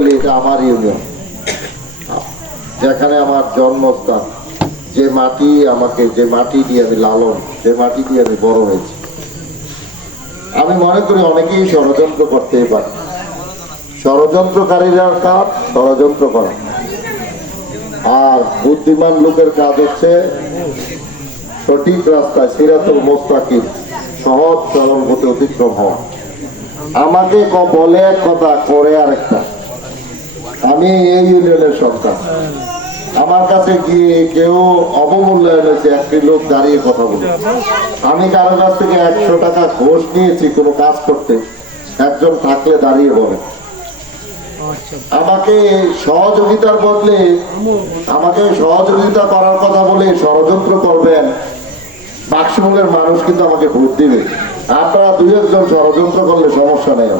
বলি, এটা আমার ইউনিয়ন যেখানে আমার জন্মস্থান। যে মাটি আমাকে, যে মাটি দিয়ে আমি লালন, যে মাটি দিয়ে আমি বড় হয়েছি। আমি মনে করি অনেকেই ষড়যন্ত্র করতেই পারে। ষড়যন্ত্রকারীরা কাজ ষড়যন্ত্র করা। আর বুদ্ধিমান লোকের কাজ হচ্ছে সঠিক রাস্তায় সিরাতুল মোস্তাকিম, সহজ সরল পথে অতিক্রম হওয়া। আমাকে বলে এক কথা, করে আরেকটা। আমি এই ইউনিয়নের সরকার। আমার কাছে গিয়ে কেউ অবমূল্যায়ন হয়েছে একটি লোক দাঁড়িয়ে কথা বলে আমি কারও কাছ থেকে একশো টাকা ঘোষ নিয়েছি কোনো কাজ করতে। একজন থাকলে দাঁড়িয়ে বলে। আমাকে সহযোগিতার বদলে আমাকে সহযোগিতা করার কথা বলে ষড়যন্ত্র করবেন বাক্সমূলের মানুষ কিন্তু আমাকে ভোট দিবে। আপনারা দুই একজন ষড়যন্ত্র করলে সমস্যা নেই।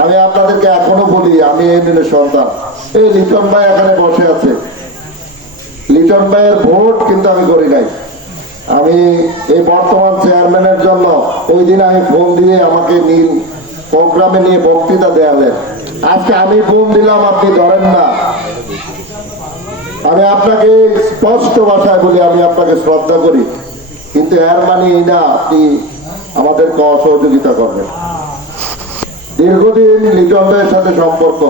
আমি আপনাদেরকে এখনও বলি, আমি এই দিনের সন্তান। এই লিটন ভাই এখানে বসে আছে। লিটন ভাইয়ের ভোট কিন্তু আমি করি নাই। আমি এই বর্তমান চেয়ারম্যানের জন্য ওই দিন আমি ফোন দিয়ে আমাকে নীল প্রোগ্রামে নিয়ে বক্তৃতা দেয়ালেন। আজকে আমি ফোন দিলাম, আপনি ধরেন না। আমি আপনাকে স্পষ্ট ভাষায় বলি, আমি আপনাকে শ্রদ্ধা করি। কিন্তু এর মানে এই না, আপনি আমাদেরকে অসহযোগিতা করবেন। দীর্ঘদিন লিটন ভাইয়ের সাথে সম্পর্ক।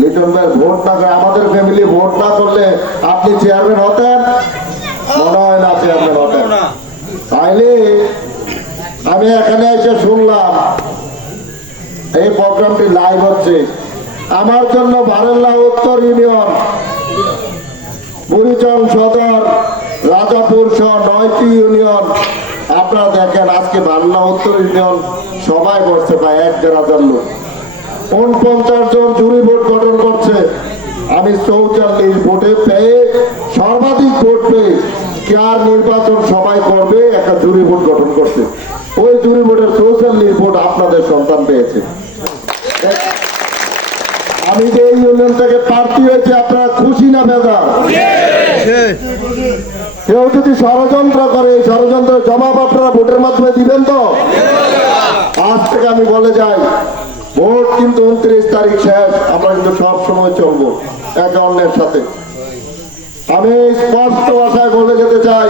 লিটন ভাইয়ের ভোট না করে আমাদের ফ্যামিলি ভোট না করলে আপনি চেয়ারম্যান হতেন? মনে হয় না চেয়ারম্যান হতেন। তাইলে আমি এখানে এসে শুনলাম এই প্রোগ্রামটি লাইভ হচ্ছে। আমার জন্য বারেল্লা উত্তর ইউনিয়ন বুড়িচং সদর রাজাপুর সহ নয়টি ইউনিয়ন। আপনারা দেখেন আজকে বাংলা উত্তর ইউনিয়ন সবাই বসছে, প্রায় এক দেড় হাজার লোক। উনপঞ্চাশ জন জুরি ভোট গঠন করছে। আমি চৌচল্লিশ ভোটে পেয়ে, সর্বাধিক ভোট পেয়ে কার নির্বাচন সবাই করবে, একটা জুরি ভোট গঠন করছে। ওই জুরি ভোটের চৌচল্লিশ ভোট আপনাদের সন্তান পেয়েছে। আমি যে এই ইউনিয়ন থেকে প্রার্থী হয়েছে, আপনারা খুশি না বেদা কেউ যদি ষড়যন্ত্র করে ষড়যন্ত্রের জবাব আপনারা ভোটের মাধ্যমে দিবেন তো? আজ থেকে আমি বলে যাই, ভোট কিন্তু উনত্রিশ তারিখ শেষ, আমরা কিন্তু সব সময় চলবো, একে অন্যের সাথে। আমি স্পষ্ট ভাষায় বলে যেতে চাই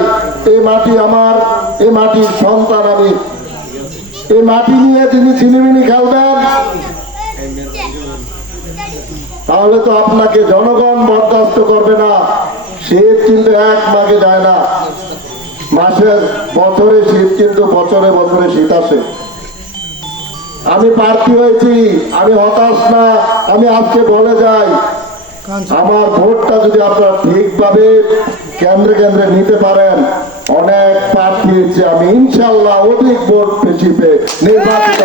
এই মাটি আমার এই মাটির সন্তান আমি। এই মাটি নিয়ে যিনি ছিনিমিনি খেলবেন, তাহলে তো আপনাকে জনগণ বরদাস্ত করবে না, শীত কিন্তু এক মাগে যায় না। মাসের বছরে শীত কিন্তু বছরে বছরে শীত আসে। আমি প্রার্থী হয়েছি, আমি হতাশ না, আমি আজকে বলে যাই। আমার ভোটটা যদি আপনারা ঠিকভাবে কেন্দ্রে কেন্দ্রে নিতে পারেন, অনেক প্রার্থী হয়েছে আমি ইনশাল্লাহ অধিক ভোট বেশি নির্বাচিত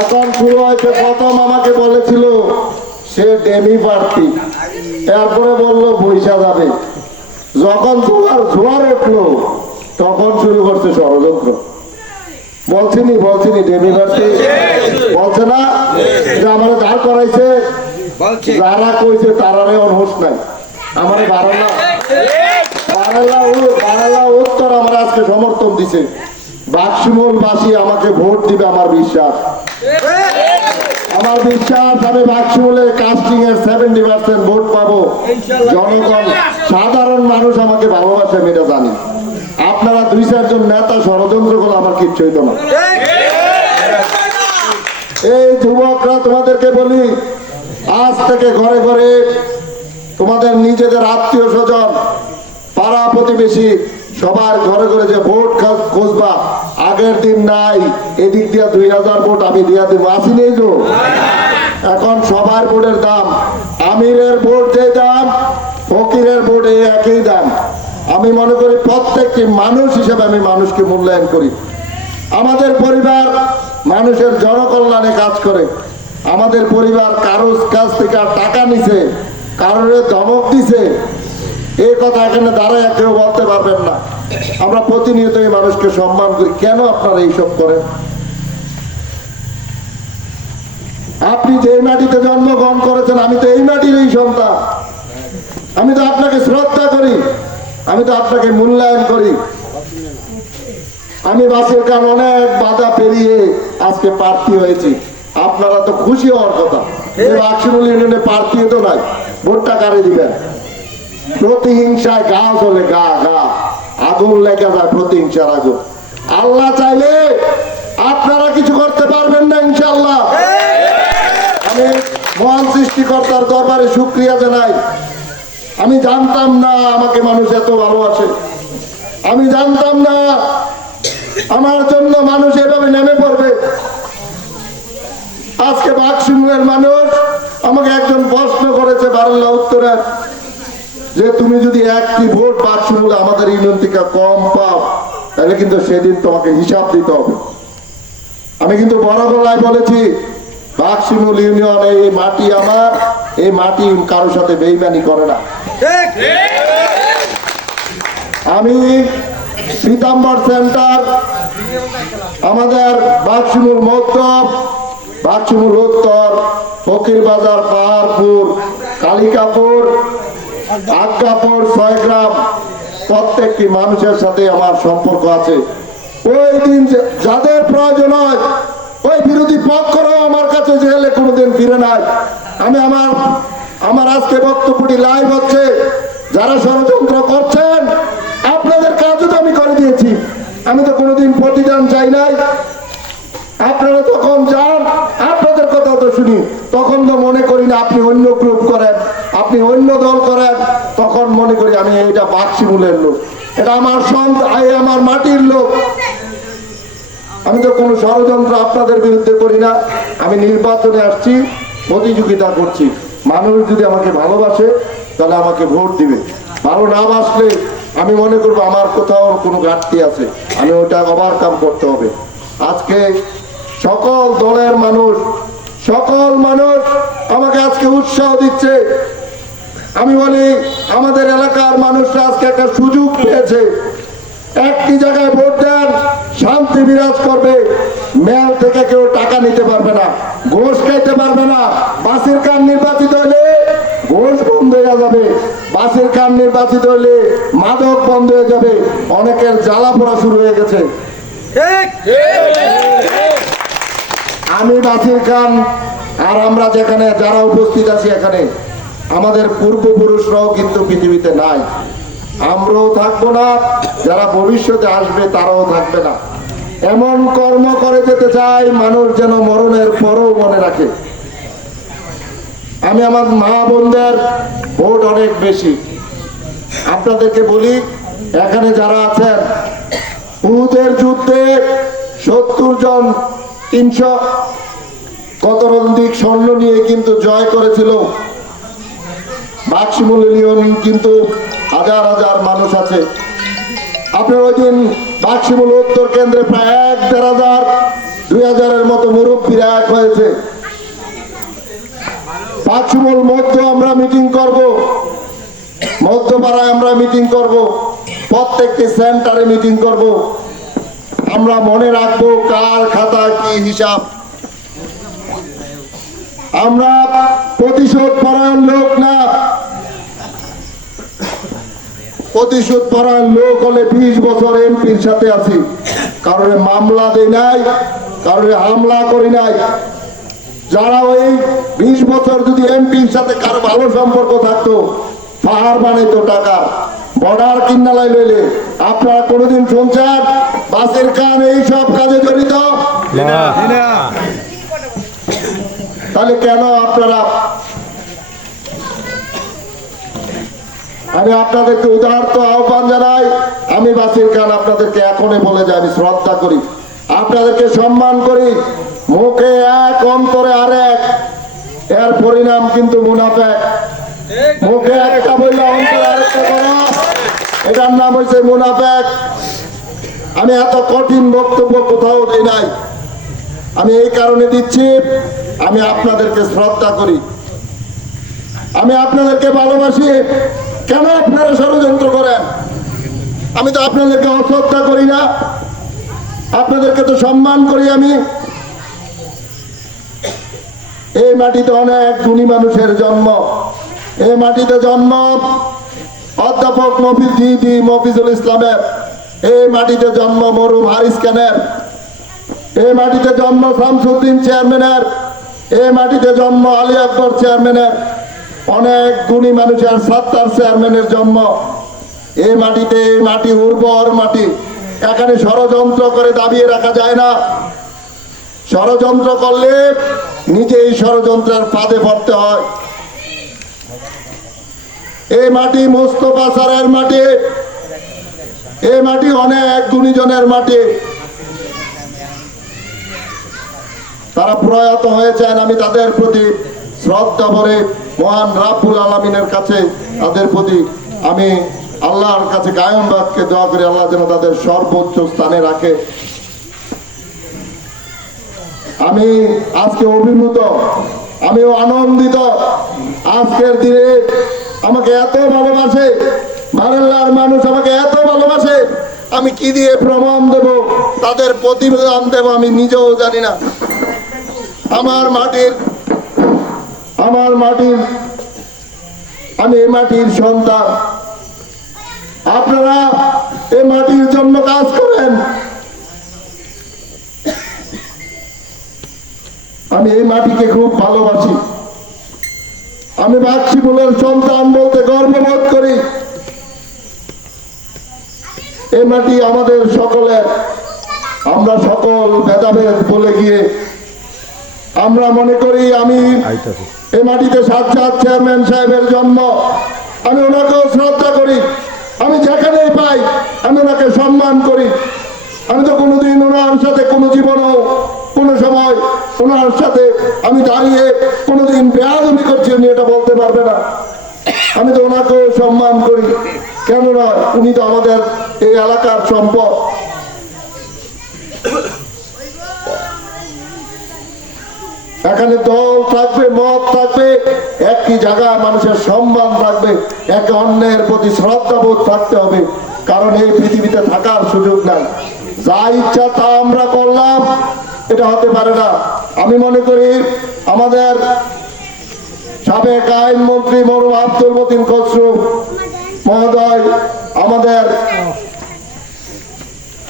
এখন শুরু হয়েছে, প্রথম আমাকে বলেছিল, সে ডেমি প্রার্থী। তারপরে বলল, বৈশা যাবে। যখন জোয়ার জোয়ার উঠল, তখন শুরু করছে ষড়যন্ত্র। বলছিনি বলছিনি প্রার্থী বলছে না যে আমার দাঁড় করাইছে। যারা কইছে তারারে ওর হোশ নাই। আমার বারালা বারালা উ- বারালা উত্তর আমার আজকে সমর্থন দিছে। বাক্সিমূল বাসী আমাকে ভোট দিবে আমার বিশ্বাস। আমার বিশ্বাস আমি বাক্সিমূলের কাস্টিং এর সেভেন্টি পার্সেন্ট ভোট পাবো। জনগণ সাধারণ মানুষ আমাকে ভালোবাসে আমি এটা জানি। দুই চারজন নেতা ষড়যন্ত্র করে আমার কিচ্ছু হইতো না। এই যুবকরা, তোমাদেরকে বলি, আজ থেকে ঘরে ঘরে তোমাদের নিজেদের আত্মীয় স্বজন, পাড়া প্রতিবেশী, সবার ঘরে ঘরে যে ভোট খুঁজবা, আগের দিন নাই, এদিক দিয়া দুই হাজার ভোট আমি দিয়া দিব। আসি নেই তো এখন সবার ভোটের দাম, আমিরের ভোট যে দাম, ফকিরের ভোট এই একই দাম। আমি মনে করি প্রত্যেকটি মানুষ হিসেবে আমি মানুষকে মূল্যায়ন করি। আমাদের পরিবার মানুষের জনকল্যাণে কাজ করে। আমাদের পরিবার কারোর কাছ থেকে টাকা নিছে, কারোর ধমক দিছে। এই কথা এখানে দাঁড়ায় কেউ বলতে পারবেন না। আমরা প্রতিনিয়ত এই মানুষকে সম্মান করি। কেন আপনারা এইসব করেন? আপনি যে মাটিতে জন্মগ্রহণ করেছেন, আমি তো এই মাটির এই সন্তান। আমি তো আপনাকে শ্রদ্ধা করি। আমি তো আপনাকে মূল্যায়ন করি। আমি বাসের কারণ অনেক বাধা পেরিয়ে আজকে প্রার্থী হয়েছি। আপনারা তো খুশি হওয়ার কথা। বাক্সিমুল ইউনিয়নে প্রার্থী তো নাই, ভোটটা কারে দিবেন? প্রতিহিংসায় গা চলে, গা গা। আগুন লেগে যায় প্রতিহিংসার আগুন। আল্লাহ চাইলে আপনারা কিছু করতে পারবেন না ইনশাল্লাহ আমি মহান সৃষ্টিকর্তার দরবারে শুক্রিয়া জানাই। আমি জানতাম না আমাকে মানুষ এত ভালোবাসে। আমি জানতাম না আমার জন্য মানুষ এভাবে নেমে পড়বে। আজকে বাক্সিমুলের মানুষ আমাকে একজন প্রশ্ন করেছে বারাল্লা উত্তরের যে, তুমি যদি একটি ভোট বাক্সিমুলে আমাদের ইউনিয়ন থেকে কম পাও, তাহলে কিন্তু সেদিন তোমাকে হিসাব দিতে হবে। আমি কিন্তু বড় বলেছি বাক্সিমুল ইউনিয়ন এই মাটি আমার, এই মাটি কারোর সাথে বেইমানি করে না। আমি সীতাম্বর সেন্টার, আমাদের বাক্সিমুল মধ্য বাক্সিমুল উত্তর, ফকির বাজার, পাহাড়পুর, কালিকাপুর, আজ্ঞাপুর, ছয়গ্রাম, প্রত্যেকটি মানুষের সাথে আমার সম্পর্ক আছে। ওই দিন যাদের প্রয়োজন হয় ওই বিরোধী পক্ষরাও আমার কাছে জেলে কোনোদিন ফিরে নাই। আমি আমার আমার আজকে বক্তব্যটি লাইভ হচ্ছে। যারা ষড়যন্ত্র করছেন, আপনাদের কাজও তো আমি করে দিয়েছি। আমি তো কোনোদিন প্রতিদান চাই নাই। আপনারা তখন যান, আপনাদের কথা তো শুনি, তখন তো মনে করি না আপনি অন্য গ্রুপ করেন, আপনি অন্য দল করেন, তখন মনে করি আমি এটা বাক্সিমুলের লোক। এটা আমার সন্ত আমার মাটির লোক। আমি তো কোনো ষড়যন্ত্র আপনাদের বিরুদ্ধে করি না। আমি নির্বাচনে আসছি, প্রতিযোগিতা করছি। মানুষ যদি আমাকে ভালোবাসে, তাহলে আমাকে ভোট দিবে। ভালো না বাসলে আমি মনে করব আমার কোথাও কোনো ঘাটতি আছে। আমি ওটা ওভারকাম করতে হবে। আজকে সকল দলের মানুষ, সকল মানুষ আমাকে আজকে উৎসাহ দিচ্ছে। আমি বলি, আমাদের এলাকার মানুষরা আজকে একটা সুযোগ পেয়েছে। একটি জায়গায় ভোট দেন শান্তি বিরাজ করবে। মেল থেকে কেউ টাকা নিতে পারবে না ঘোষ খাইতে পারবে না। বাসির কান নির্বাচিত হলে ঘোষ বন্ধ হয়ে যাবে। বাসির কান নির্বাচিত হলে মাদক বন্ধ হয়ে যাবে। অনেকের জ্বালা পড়া শুরু হয়ে গেছে। আমি বাসির খান আর আমরা যেখানে যারা উপস্থিত আছি এখানে আমাদের পূর্বপুরুষরাও কিন্তু পৃথিবীতে নাই। আমরাও থাকব না, যারা ভবিষ্যতে আসবে তারাও থাকবে না। এমন কর্ম করে যেতে চাই, মানুষ যেন মরণের পরও মনে রাখে। আমি আমার মা বোনদের ভোট অনেক বেশি। আপনাদেরকে বলি, এখানে যারা আছেন, উহুদের যুদ্ধে সত্তর জন, তিনশো কত রন্দিক স্বর্ণ নিয়ে কিন্তু জয় করেছিল। বাক্সমূল কিন্তু হাজার হাজার মানুষ আছে। আপনার ওই দিন বাক্সমূল উত্তর কেন্দ্রে প্রায় এক দেড় হাজার, দুই হাজারের মতো মুরব্বীরা এক হয়েছে। বাক্সমূল মধ্য আমরা মিটিং করব। মধ্যপাড়ায় আমরা মিটিং করব। প্রত্যেকটি সেন্টারে মিটিং করব। আমরা মনে রাখব কার খাতা কি হিসাব। আমরা প্রতিশোধ পরায়ণ লোক না। প্রতিশোধ পরায়ণ লোক হলে বিশ বছর এমপির সাথে আছি। কারণে মামলা দেই নাই কারণে হামলা করি নাই। যারা ওই বিশ বছর যদি এমপির সাথে কারও ভালো সম্পর্ক থাকতো পাহাড় বানাইতো টাকা বর্ডার কিন্নালাই লইলে আপনারা কোনোদিন শুনছেন? বাসের কান এই সব কাজে জড়িত? তাহলে কেন আপনারা আমি আপনাদেরকে উদাহরণ আহ্বান জানাই। আমি বাসির খান আপনাদেরকে এখনই বলে যাই, আমি শ্রদ্ধা করি। আপনাদেরকে সম্মান করি। মুখে এক, অন্তরে আর এক এর পরিণাম কিন্তু মুনাফেক। মুখে একটা বললে অন্তরে আরেকটা করা। এটার নাম হচ্ছে মুনাফেক। আমি এত কঠিন বক্তব্য কোথাও দিই নাই। আমি এই কারণে দিচ্ছি, আমি আপনাদেরকে শ্রদ্ধা করি। আমি আপনাদেরকে ভালোবাসি। কেন আপনারা ষড়যন্ত্র করেন? আমি তো আপনাদেরকে অশ্রদ্ধা করি না। আপনাদেরকে তো সম্মান করি আমি। এই মাটিতে অনেক গুণী মানুষের জন্ম। এই মাটিতে জন্ম অধ্যাপক মফিজ মফিজুল ইসলামের। এই মাটিতে জন্ম মরুম হারিস খানের। এই মাটিতে জন্ম শামসুদ্দিন চেয়ারম্যানের। এই মাটিতে জন্ম আলী আকবর চেয়ারম্যানের। অনেক গুণী মানুষের সাত্তার চেয়ারম্যানের জন্ম। এই মাটিতে এই মাটি উর্বর মাটি। এখানে ষড়যন্ত্র করে দাবিয়ে রাখা যায় না। ষড়যন্ত্র করলে নিজেই ষড়যন্ত্রের ফাঁদে পড়তে হয়। এই মাটি মোস্তফা সারের মাটি। এই মাটি অনেক গুণীজনের মাটি। তারা প্রয়াত হয়েছেন আমি তাদের প্রতি শ্রদ্ধা ভরে মহান রাব্বুল আলমিনের কাছে তাদের প্রতি আমি আল্লাহর কাছে কায়ম বাদকে দোয়া করি, আল্লাহ যেন তাদের সর্বোচ্চ স্থানে রাখে। আমি আজকে অভিভূত, আমিও আনন্দিত। আজকের দিনে আমাকে এত ভালোবাসে বারাল্লার মানুষ আমাকে এত ভালোবাসে, আমি কি দিয়ে প্রমাণ দেব? তাদের প্রতিবেদন দেব আমি নিজেও জানি না। আমার মাটির আমার মাটির, আমি এই মাটির সন্তান। আপনারা এই মাটির জন্য কাজ করেন। আমি এই মাটিকে খুব ভালোবাসি। আমি বলের সন্তান বলতে গর্ববোধ করি। এই মাটি আমাদের সকলের। আমরা সকল ভেদাভেদ বলে গিয়ে আমরা মনে করি আমি এই মাটিতে সাক্ষাৎ চেয়ারম্যান সাহেবের জন্ম। আমি ওনাকেও শ্রদ্ধা করি। আমি যেখানেই পাই আমি ওনাকে সম্মান করি। আমি তো কোনোদিন ওনার সাথে কোনো জীবনও কোনো সময় ওনার সাথে আমি দাঁড়িয়ে কোনোদিন বেয়াদবি করছি উনি এটা বলতে পারবে না। আমি তো ওনাকেও সম্মান করি। কেন নয় উনি তো আমাদের এই এলাকার সম্পদ। এখানে দল থাকবে, মত থাকবে, একই জায়গায় মানুষের সম্মান থাকবে, একে অন্যের প্রতি শ্রদ্ধাবোধ থাকতে হবে, কারণ এই পৃথিবীতে থাকার সুযোগ নাই। যা ইচ্ছা তা আমরা করলাম, এটা হতে পারে না। আমি মনে করি আমাদের সাবেক আইনমন্ত্রী মরুম আব্দুল মতিন খসরু মহোদয়, আমাদের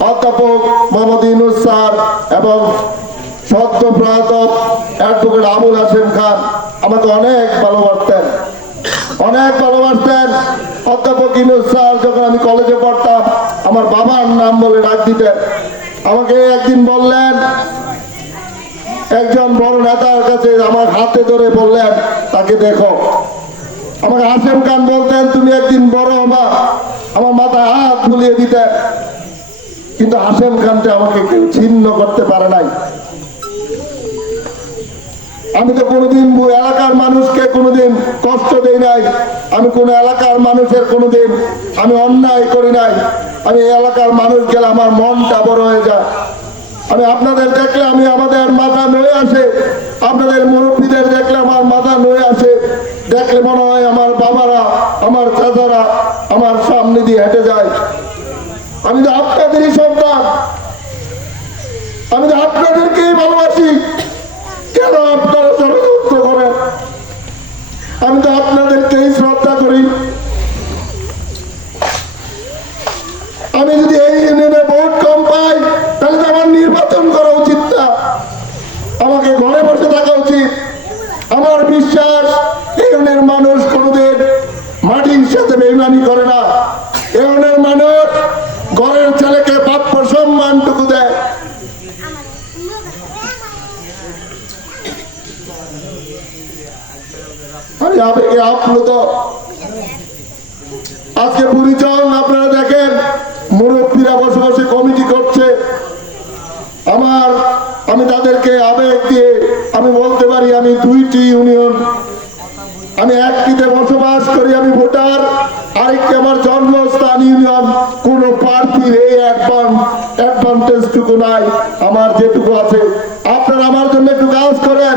অধ্যাপক মোহাম্মদ ইনুস এবং সদ্য প্রয়াত অ্যাডভোকেট আবুল হাসিম খান আমাকে অনেক ভালোবাসতেন। অনেক ভালোবাসতেন। অধ্যাপক ইনুস স্যার যখন আমি কলেজে পড়তাম, আমার বাবার নাম বলে ডাক দিতেন। আমাকে একদিন বললেন, একজন বড় নেতার কাছে আমার হাতে ধরে বললেন, তাকে দেখো। আমাকে হাসিম খান বলতেন, তুমি একদিন বড় হবা। আমার মাথায় হাত বুলিয়ে দিতেন। কিন্তু হাসেম খানটা আমাকে কেউ ছিন্ন করতে পারে নাই। আমি তো কোনোদিন এলাকার মানুষকে কোনোদিন কষ্ট দেই নাই। আমি কোন এলাকার মানুষের কোনোদিন আমি অন্যায় করি নাই। আমি এলাকার মানুষ গেলে আমার মনটা বড় হয়ে যায়। আমি আপনাদের দেখলে আমি আমাদের মাথা নয়ে আসে। আপনাদের মুরব্বীদের দেখলে আমার মাথা নয়ে আসে। দেখলে মনে হয় আমার বাবারা, আমার চাচারা আমার সামনে দিয়ে হেঁটে যায়। আমি তো আপনাদেরই সন্তান। আমি তো আপনাদেরকেই ভালোবাসি। কেন আপনারা আমি তো আপনাদেরকেই শ্রদ্ধা করি আমি যদি এই ইউনিয়নে ভোট কম পাই তাহলে তো আমার নির্বাচন করা উচিত না আমাকে ঘরে বসে থাকা উচিত আমার বিশ্বাস এই ইউনিয়নের মানুষ কোনোদিন মাটির সাথে বেইমানি করে না এই ইউনিয়নের মানুষ ঘরের ছেলেকে প্রাপ্য সম্মানটুকু দেয় আমি আবেগে আপ্লুত। আজকে পরিচয় আপনারা দেখেন, মুরব্বীরা বসে কমিটি করছে। আমার, আমি তাদেরকে আবেগ দিয়ে আমি বলতে পারি, আমি দুইটি ইউনিয়ন। আমি একটিতে বসবাস করি, আমি ভোটার। আরেকটি আমার জন্মস্থান ইউনিয়ন। কোন প্রার্থীর এই অ্যাডভান্টেজ টুকু নাই, আমার যেটুকু আছে। আপনারা আমার জন্য একটু কাজ করেন।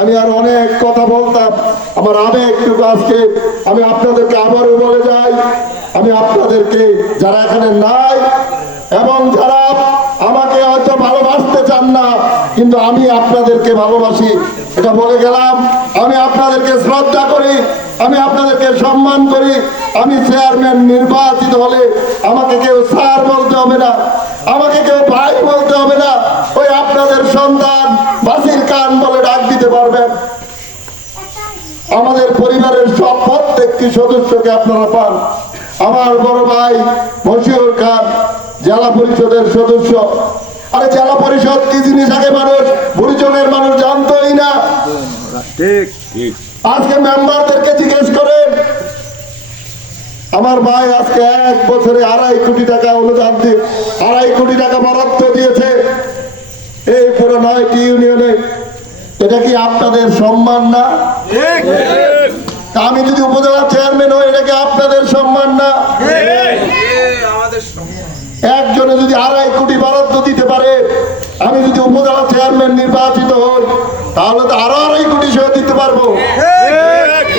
আমি আর অনেক কথা বলতাম। আমার আবেগটুকু আজকে আমি আপনাদেরকে আবারও বলে যাই। আমি আপনাদেরকে যারা এখানে নাই এবং যারা আমাকে হয়তো ভালোবাসতে চান না, কিন্তু আমি আপনাদেরকে ভালোবাসি। এটা বলে গেলাম। আমি আপনাদেরকে শ্রদ্ধা করি, আমি আপনাদেরকে সম্মান করি। আমি চেয়ারম্যান নির্বাচিত হলে আমাকে কেউ স্যার বলতে হবে না, আমাকে কেউ ভাই বলতে হবে না। আপনাদের সন্তান বাসির কান বলে ডাক দিতে পারবেন আমাদের পরিবারের সব প্রত্যেকটি সদস্যকে আপনারা পান। আমার বড় ভাই মশিউর খান জেলা পরিষদের সদস্য। আরে জেলা পরিষদ কি জিনিস আগে মানুষ? বুড়িচনের মানুষ জানতোই না। আজকে মেম্বারদেরকে জিজ্ঞেস করেন আমার ভাই আজকে এক বছরে আড়াই কোটি টাকা অনুদান দিয়ে আড়াই কোটি টাকা বরাদ্দ দিয়েছে। এই পুরো নয়টি ইউনিয়নে এটা কি আপনাদের সম্মান না? আমি যদি উপজেলা চেয়ারম্যান হই এটা কি আপনাদের সম্মান না? একজনে যদি আড়াই কোটি বরাদ্দ দিতে পারে আমি যদি উপজেলা চেয়ারম্যান নির্বাচিত হই তাহলে তো আরও আড়াই কোটি সহ দিতে পারব।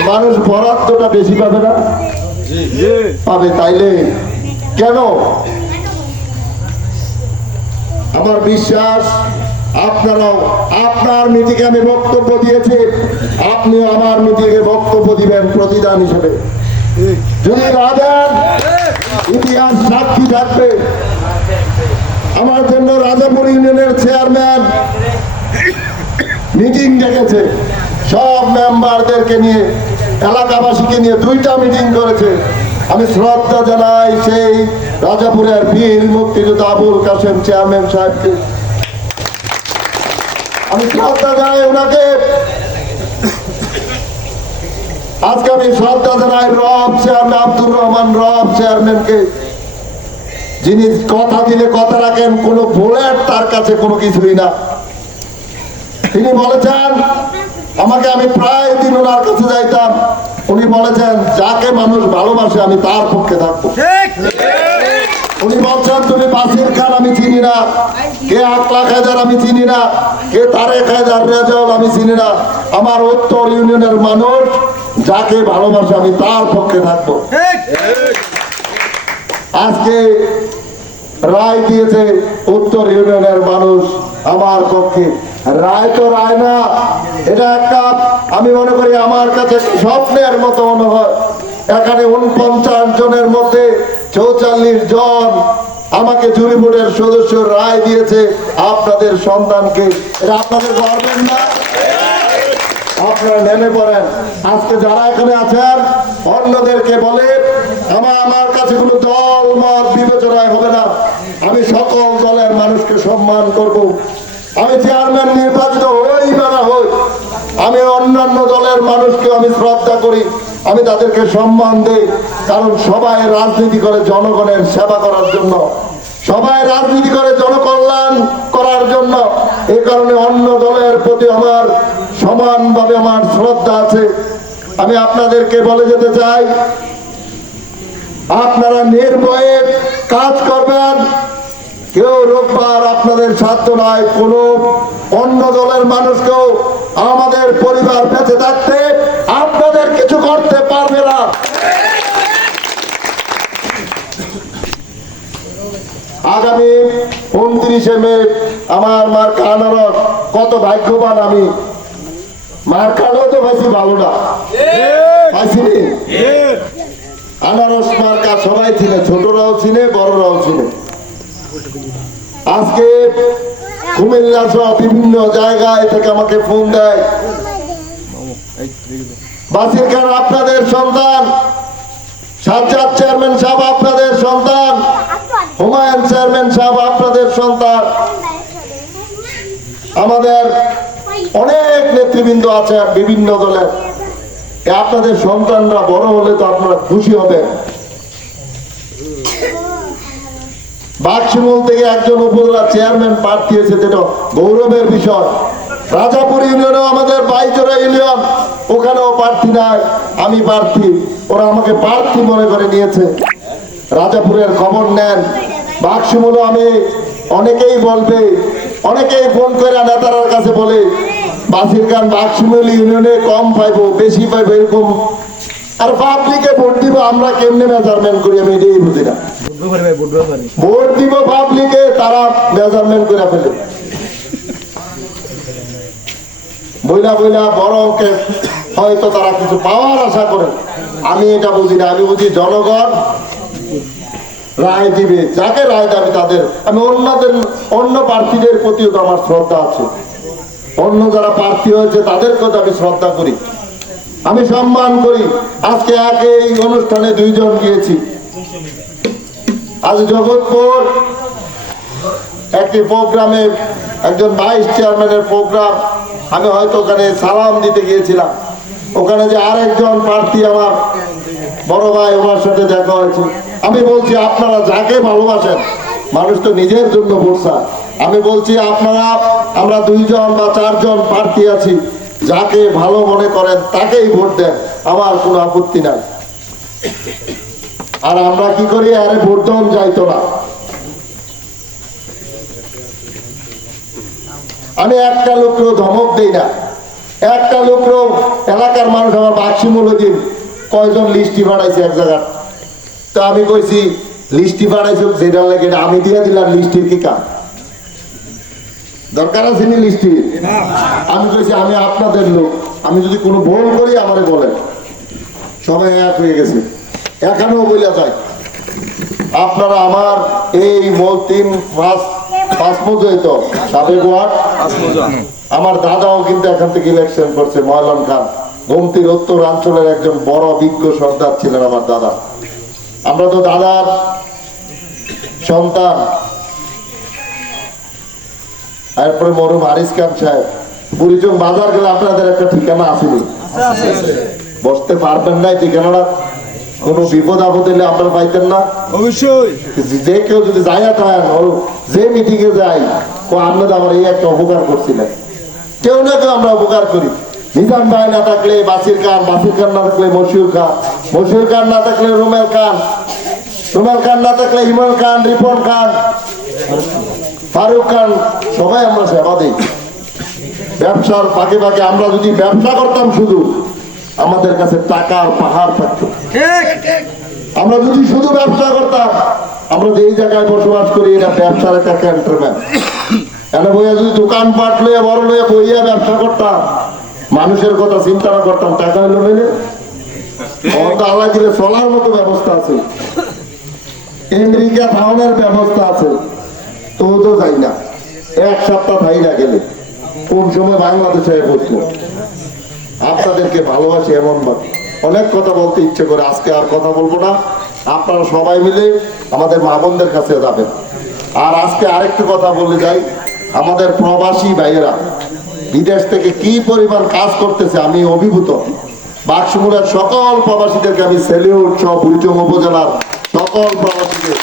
মানুষ বরাদ্দটা বেশি পাবে না? পাবে তাইলে। কেন? আমার বিশ্বাস, আপনারাও, আপনার মিটিংয়ে আমি বক্তব্য দিয়েছি, আপনিও আমার মিটিংয়ে বক্তব্য দিবেন প্রতিদান হিসেবে। যদি দেন ইতিহাস সাক্ষী থাকবে, আমার জন্য রাজাপুর ইউনিয়নের চেয়ারম্যান মিটিং ডেকেছে। সব মেম্বারদেরকে নিয়ে, এলাকাবাসীকে নিয়ে দুইটা মিটিং করেছে। আমি শ্রদ্ধা জানাই সেই রাজাপুরের বীর মুক্তিযোদ্ধা আবুল কাসেম চেয়ারম্যান সাহেবকে। আমি শ্রদ্ধা জানাই ওনাকে। আজকে আমি শ্রদ্ধা জানাই রব চেয়ারম্যান, আব্দুর রহমান রব চেয়ারম্যানকে। যিনি কথা দিলে কথা রাখেন, কোনো বুলেট তার কাছে কোনো কিছুই না। তিনি বলেছেন, আমাকে আমি প্রায় দিন ওনার কাছে যাইতাম। উনি বলেছেন যাকে মানুষ ভালোবাসে আমি তার পক্ষে থাকব। উনি বলছেন তুমি বাসির খান আমি চিনি না। কে আকলা খায়দার আমি চিনি না। কে তারে হায়দার রেজাউল আমি চিনি না। আমার উত্তর ইউনিয়নের মানুষ যাকে ভালোবাসে আমি তার পক্ষে থাকব। আজকে রায় দিয়েছে উত্তর ইউনিয়নের মানুষ আমার পক্ষে। রায় তো রায় না এটা একটা আমি মনে করি আমার কাছে স্বপ্নের মতো মনে হয় এখানে উনপঞ্চাশ জনের মধ্যে চৌচল্লিশ জন আমাকে জুরি বোর্ডের সদস্য রায় দিয়েছে আপনাদের সন্তানকে। এটা আপনাদের গর্বের না? আপনারা নেমে পড়েন। আজকে যারা এখানে আছেন, অন্যদেরকে বলে, আমার আমার কাছে কোনো দল, মত বিবেচনায় হবে না। আমি সকল দলের মানুষকে সম্মান করব। আমি চেয়ারম্যান নির্বাচিত হই বা না হই আমি অন্যান্য দলের মানুষকে আমি শ্রদ্ধা করি, আমি তাদেরকে সম্মান দেই, কারণ সবাই রাজনীতি করে জনগণের সেবা করার জন্য। সবাই রাজনীতি করে জনকল্যাণ করার জন্য। এই কারণে অন্য দলের প্রতি আমার সমানভাবে আমার শ্রদ্ধা আছে। আমি আপনাদেরকে বলে যেতে চাই, আপনারা নির্ভয়ে কাজ করবেন। কেউ রোববার আপনাদের স্বার্থ নয়, কোনো অন্য দলের মানুষকেও আমাদের পরিবার বেঁচে থাকতে আপনাদের কিছু করতে পারবে না। আগামী উনত্রিশে মে আমার মার কানারস কত ভাগ্যবান আমি। মার কানও তো পাইছি ভালো না। পাইছিনি আনারস মার্কা সবাই চিনে, ছোটরাও চিনে, বড়রাও চিনে। আজকে কুমিল্লা সহ বিভিন্ন জায়গায় থেকে আমাকে ফোন দেয়। বাসির খান আপনাদের সন্তান, সাজ্জাদ চেয়ারম্যান সাহেব আপনাদের সন্তান, হুমায়ুন চেয়ারম্যান সাহেব আপনাদের সন্তান। আমাদের অনেক নেতৃবৃন্দ আছে বিভিন্ন দলের। আপনাদের সন্তানরা বড় হলে তো আপনারা খুশি হবেন। বাক্সিমূল থেকে একজন উপজেলা চেয়ারম্যান প্রার্থী হয়েছে যেটা গৌরবের বিষয়। রাজাপুর ইউনিয়নেও আমাদের বাইজোড়া ইউনিয়ন, ওখানেও প্রার্থী নাই, আমি প্রার্থী, ওরা আমাকে প্রার্থী মনে করে নিয়েছে। রাজাপুরের খবর নেন। বাক্সিমূলও আমি অনেকেই বলবে, অনেকেই ফোন করে নেতারার কাছে বলে, বাসির গান বাক্সিমল ইউনিয়নে কম পাইবো, বেশি পাইবো, এরকম আর পাবলিকে ভোট দিব, আমরা কেমনে মেজারমেন্ট করি আমি এটাই বুঝি ভোট দিব পাবলিকে, তারা হয়তো তারা কিছু পাওয়ার আশা করে। আমি এটা বুঝি না, আমি বুঝি জনগণ রায় দিবে। যাকে রায় দেবে তাদের। আমি অন্যদের, অন্য প্রার্থীদের প্রতিও তো আমার শ্রদ্ধা আছে। অন্য যারা প্রার্থী হয়েছে তাদেরকেও আমি শ্রদ্ধা করি। আমি সম্মান করি। আজকে এক এই অনুষ্ঠানে দুইজন গিয়েছি। আজ জগৎপুর একটি প্রোগ্রামে একজন ভাইস চেয়ারম্যানের প্রোগ্রাম। আমি হয়তো ওখানে সালাম দিতে গিয়েছিলাম। ওখানে যে আরেকজন প্রার্থী আমার বড় ভাই ওনার সাথে দেখা হয়েছে। আমি বলছি, আপনারা যাকে ভালোবাসেন, মানুষ তো নিজের জন্য ভরসা। আমি বলছি, আপনারা, আমরা দুইজন বা চারজন প্রার্থী আছি। যাকে ভালো মনে করেন তাকেই ভোট দেন, আমার কোনো আপত্তি নাই। আর আমরা কি করি? আরে ভোট দেওয়ান যাইতো না। আমি একটা লোককেও ধমক দিই না। একটা লোককেও এলাকার মানুষ আমার বাক্সি মূল্য দিন কয়জন লিস্টি বাড়াইছে এক জায়গার। তো আমি কইছি, লিস্টি বাড়াইছো যেটা লাগে আমি দিয়ে দিলাম, লিস্টির কি কাজ দরকার আছে নি লিস্টি? আমি কইছি, আমি আপনাদের লোক। আমি যদি কোনো ভুল করি, আমারে বলেন। সবাই এক হয়ে গেছে। এখানেও বইলা যায়। আপনারা আমার এই মো- তিন পাঁচ পাঁচ মজুই তো সাবেক আমার দাদাও কিন্তু এখান থেকে ইলেকশন করছে, ময়লন খান। গোমতির উত্তরাঞ্চলের একজন বড় বিজ্ঞ সর্দার ছিলেন আমার দাদা। আমরা তো দাদার সন্তান। এরপরে মরুম হারিস খান সাহেব। বুড়িচং বাজার গেলে আপনাদের একটা ঠিকানা আসেনি। বসতে পারবেন না ঠিকানাটা। কোনো বিপদ আপদ এলে আপনারা পাইতেন না। অবশ্যই। যে কেউ যদি থাকেন ও যে মিটিং এ যাই ও আমরা আমার এই একটা উপকার করছিলেন। কেউ না কেউ আমরা উপকার করি। নিজাম ভাই না থাকলে বাসির কান বাসির খান না থাকলে মশিউর খান। মশিউর খান না থাকলে রুমেল খান। রুমেল খান না থাকলে ইমল খান রিপন খান। ফারুক খান সবাই আমরা সেবা দিই। ব্যবসার ফাঁকে ফাঁকে আমরা যদি ব্যবসা করতাম শুধু আমাদের কাছে টাকার পাহাড় থাকতো। আমরা যদি শুধু ব্যবসা করতাম আমরা যেই জায়গায় বসবাস করি এটা ব্যবসার একটা ক্যান্টনমেন্ট কেন বইয়া যদি দোকান পাট লইয়া বড় লইয়া বইয়া ব্যবসা করতাম মানুষের কথা চিন্তা না করতাম টাকা হইল মেলে আল্লাহ দিলে চলার মতো ব্যবস্থা আছে। আমেরিকা থাউনের ব্যবস্থা আছে। তো যাই না। এক সপ্তাহ থাই না গেলে কোন সময় বাংলাদেশে পড়তো আপনাদেরকে ভালোবাসি এমন ভাবে। অনেক কথা বলতে ইচ্ছে করে, আজকে আর কথা বলব না। আপনারা সবাই মিলে আমাদের মা বোনদের কাছে যাবেন। আর আজকে আরেকটু কথা বলে যাই, আমাদের প্রবাসী ভাইয়েরা, বিদেশ থেকে কি পরিমাণ কাজ করতেছে আমি অভিভূত। বাক্সমুলের সকল প্রবাসীদেরকে আমি সেলিউট সব উপজেলার সকল প্রবাসীদের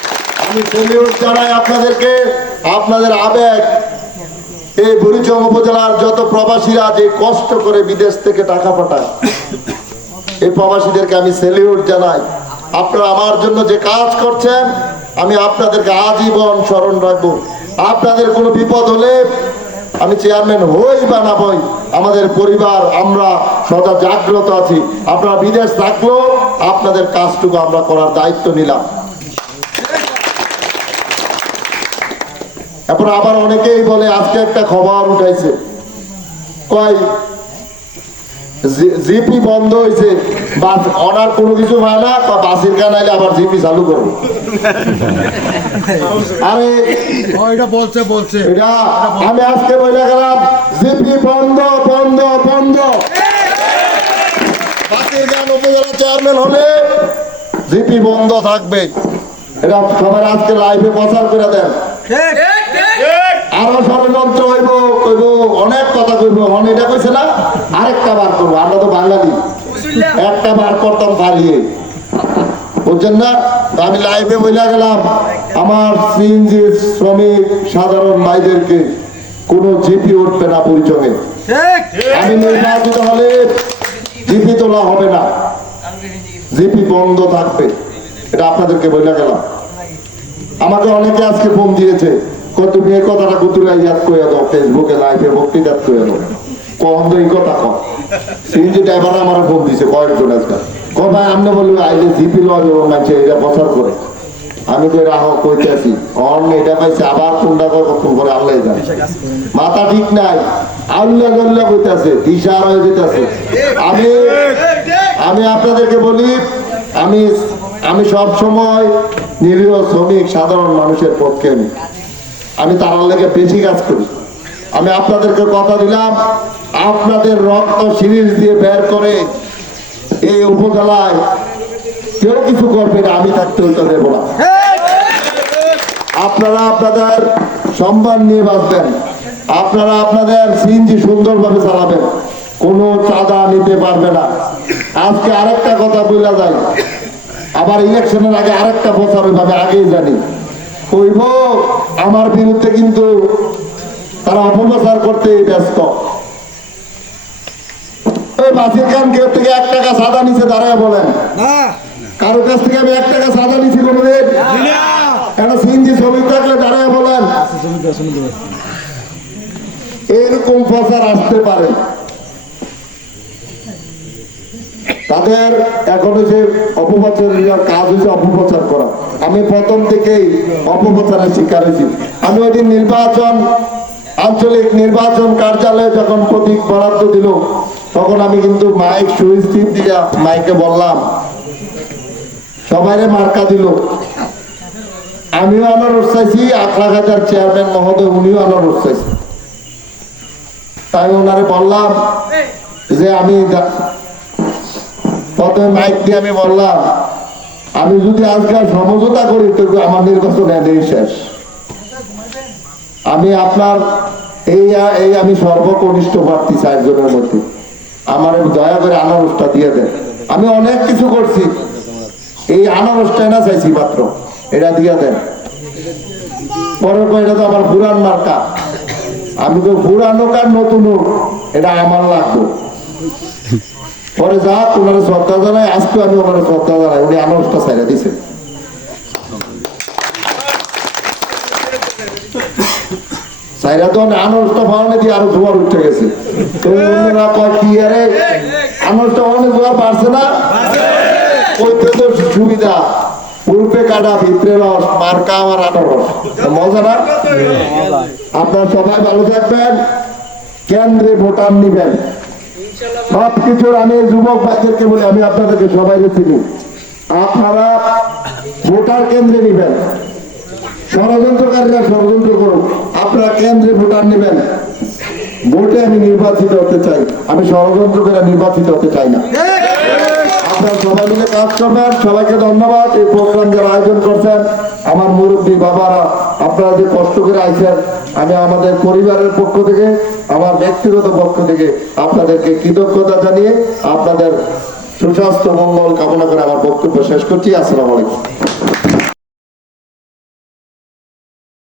আমি সেলিউট জানাই আপনাদেরকে। আপনাদের আবেগ, এই বুড়িচং উপজেলার যত প্রবাসীরা যে কষ্ট করে বিদেশ থেকে টাকা পাঠায়, এই প্রবাসীদেরকে আমি সেলিউট জানাই। আপনারা আমার জন্য যে কাজ করছেন, আমি আপনাদেরকে আজীবন স্মরণ রাখব। আপনাদের কোনো বিপদ হলে আমি চেয়ারম্যান হই বা না হই, আমাদের পরিবার, আমরা সদা জাগ্রত আছি। আপনারা বিদেশ থাকলেও আপনাদের কাজটুকু আমরা করার দায়িত্ব নিলাম। তারপর আবার অনেকেই বলে আজকে একটা খবর উঠাইছে। কয় জিপি বন্ধ হয়েছে বা অনার কোনো কিছু হয় না বা বাসির গান আইলে আবার জিপি চালু করব। আরে এটা বলছে বলছে। এটা আমি আজকে বলে গেলাম জিপি বন্ধ বন্ধ বন্ধ। বাসির গান উপজেলা চেয়ারম্যান হলে জিপি বন্ধ থাকবে। এটা সবার আজকে লাইভে প্রচার করে দেন। আরও ষড়যন্ত্র হইব কইব অনেক কথা কইব। মনে এটা কইছে না আরেকটা বার করব আমরা তো বাঙালি একটা বার করতাম পারিয়ে বুঝছেন না? আমি লাইভে বইলা গেলাম আমার সিএনজি শ্রমিক সাধারণ ভাইদেরকে কোনো জিপি উঠবে না পরিচয়ে আমি নির্বাচিত হলে জিপি তোলা হবে না। জিপি বন্ধ থাকবে। এটা আপনাদেরকে বইলা গেলাম। আমাকে অনেকে আজকে ফোন দিয়েছে। কথাটা ইয়াদ করে দাও, ফেসবুকে বক্তৃতা করে দাও। তো এই কথা কম সিএনজি ড্রাইভার আমার ফোন দিছে কয়েকজন আজকে। কথা আপনি বলব আইলে জিপি লজ এবং মানছে এটা প্রচার করে। আমি তো রাহ, কইতেছি। অন এটা পাইছে, আবার কখন করে আল্লাহ মাথা ঠিক নাই। আল্লাহ কইতাছে দিশা হয়ে যেতেছে। আমি আমি আপনাদেরকে বলি, আমি আমি সব সময় নিরীহ শ্রমিক, সাধারণ মানুষের পক্ষে আমি। আমি তার লেগে বেশি কাজ করি। আমি আপনাদেরকে কথা দিলাম, আপনাদের রক্ত সিরিজ দিয়ে বের করে এই উপজেলায় কেউ কিছু করবে না, আমি থাকতে হইতে দেবো না। আপনারা আপনাদের সম্মান নিয়ে বাঁচবেন। আপনারা আপনাদের সিনজি সুন্দরভাবে চালাবেন। কোনো চাঁদা নিতে পারবে না। আজকে আরেকটা কথা বলা যায় আবার ইলেকশনের আগে আরেকটা প্রচার ওইভাবে আগেই জানি। কইব আমার বিরুদ্ধে কিন্তু তারা অপপ্রচার করতে ব্যস্ত। ওই বাসির খান কেউ থেকে এক টাকা সাদা নিচে দাঁড়ায় বলেন। কারও কাছ থেকে আমি এক টাকা সাদা কোনোদিন? সিনজি শ্রমিক থাকলে দাঁড়ায় বলেন? এরকম প্রচার আসতে পারে। তাদের এখন যে অপপ্রচার কাজ হচ্ছে অপপ্রচার করা। আমি প্রথম থেকেই অপপ্রচারের শিকার হয়েছি আমি ওই নির্বাচন, আঞ্চলিক নির্বাচন কার্যালয়ে যখন প্রতীক বরাদ্দ দিল, তখন আমি কিন্তু মাইক সুইচ টিপ দিয়া মাইকে বললাম, সবাইরে মার্কা দিল। আমিও আমার চাইছি, আখড়া খাতার চেয়ারম্যান মহোদয় উনিও আমার চাইছি। তাই ওনারে বললাম যে আমি প্রথমে মাইক দিয়ে আমি বললাম, আমি যদি আজকে আর সমঝোতা করি, তো আমার নির্বাচন এদেরই শেষ। আমি আপনার এই এই আমি সর্বকনিষ্ঠ প্রার্থী চারজনের মধ্যে। আমার দয়া করে আনারসটা দিয়ে দেন। আমি অনেক কিছু করছি। এই আনারসটা না চাইছি মাত্র। এটা দিয়ে দেন। পরে এটা তো আমার পুরান মার্কা। আমি তো পুরানো কার নতুন এটা আমার লাগবে। পরে যা ওনারা শ্রদ্ধা জানাই আজকে আমি ওনারা শ্রদ্ধা জানাই। উনি আনারসটা সাইরা তো আনারসটা ফাওয়ানে দিয়ে আরও জোয়ার উঠে গেছে। তো অন্যরা কয় কি আরে আনারসটা অনেক জোয়ার পারছে না? সুবিধা। পূর্বে কাটা ভিতরে রস মার্কা আমার আনারস মজা না? আপনার সবাই ভালো থাকবেন। কেন্দ্রে ভোটার নিবেন। সব কিছুর আমি যুবক বাচ্চাকে বলি, আমি আপনাদেরকে সবাইকে চিনি। আপনারা ভোটার কেন্দ্রে নিবেন। ষড়যন্ত্রকারীরা ষড়যন্ত্র করুন আপনারা কেন্দ্রে ভোটার নেবেন। ভোটে আমি নির্বাচিত হতে চাই। আমি ষড়যন্ত্র নির্বাচিত হতে চাই না। আপনারা সবাই মিলে কাজ করবেন। সবাইকে ধন্যবাদ। এই প্রোগ্রাম যারা আয়োজন করছেন, আমার মুরব্বী বাবারা, আপনারা যে কষ্ট করে আইছেন, আমি আমাদের পরিবারের পক্ষ থেকে, আমার ব্যক্তিগত পক্ষ থেকে আপনাদেরকে কৃতজ্ঞতা জানিয়ে আপনাদের সুস্বাস্থ্য, মঙ্গল কামনা করে আমার বক্তব্য শেষ করছি। আসসালামু আলাইকুম।